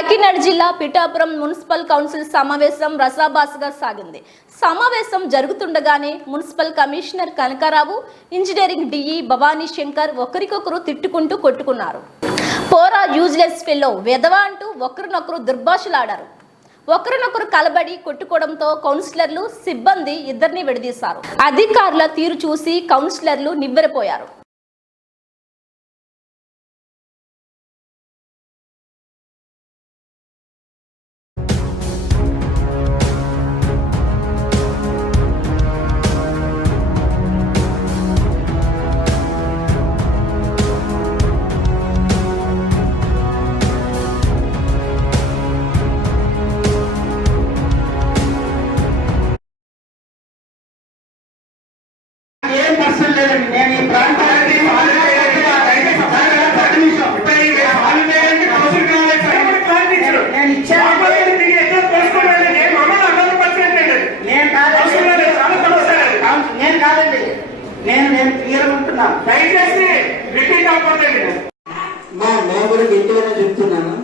కాకినాడ జిల్లా Pithapuram municipal council సమావేశం రసాబాసుగా సాగింది. సమావేశం జరుగుతుండగానే municipal commissioner Kanakarao, engineering DE Bhavani Shankar ఒకరికొకరు తిట్టుకుంటూ కొట్టుకున్నారు. పోరా యూజ్లెస్ ఫెల్లో వెధవా అంటూ ఒకరినొకరు దుర్భాషలాడారు. ఒకరినొకరు కలబడి కొట్టుకోవడంతో కౌన్సిలర్లు, సిబ్బంది ఇద్దరిని విడదీశారు. అధికారుల తీరు చూసి కౌన్సిలర్లు నివ్వెరపోయారు. నేను ఈ ప్రాంతానికి నేను కాదండి, నేను క్లియర్ ఉంటున్నాను. దయచేసి రిపీట్ అవ్వకూడదండి. మా కూడా గట్టిగానే చెప్తున్నాను.